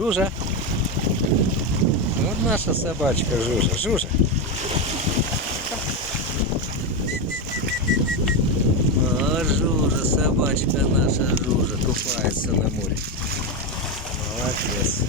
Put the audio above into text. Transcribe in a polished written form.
Жужа. Вот наша собачка Жужа. Жужа. А, Жужа, собачка наша Жужа купается на море. Молодец.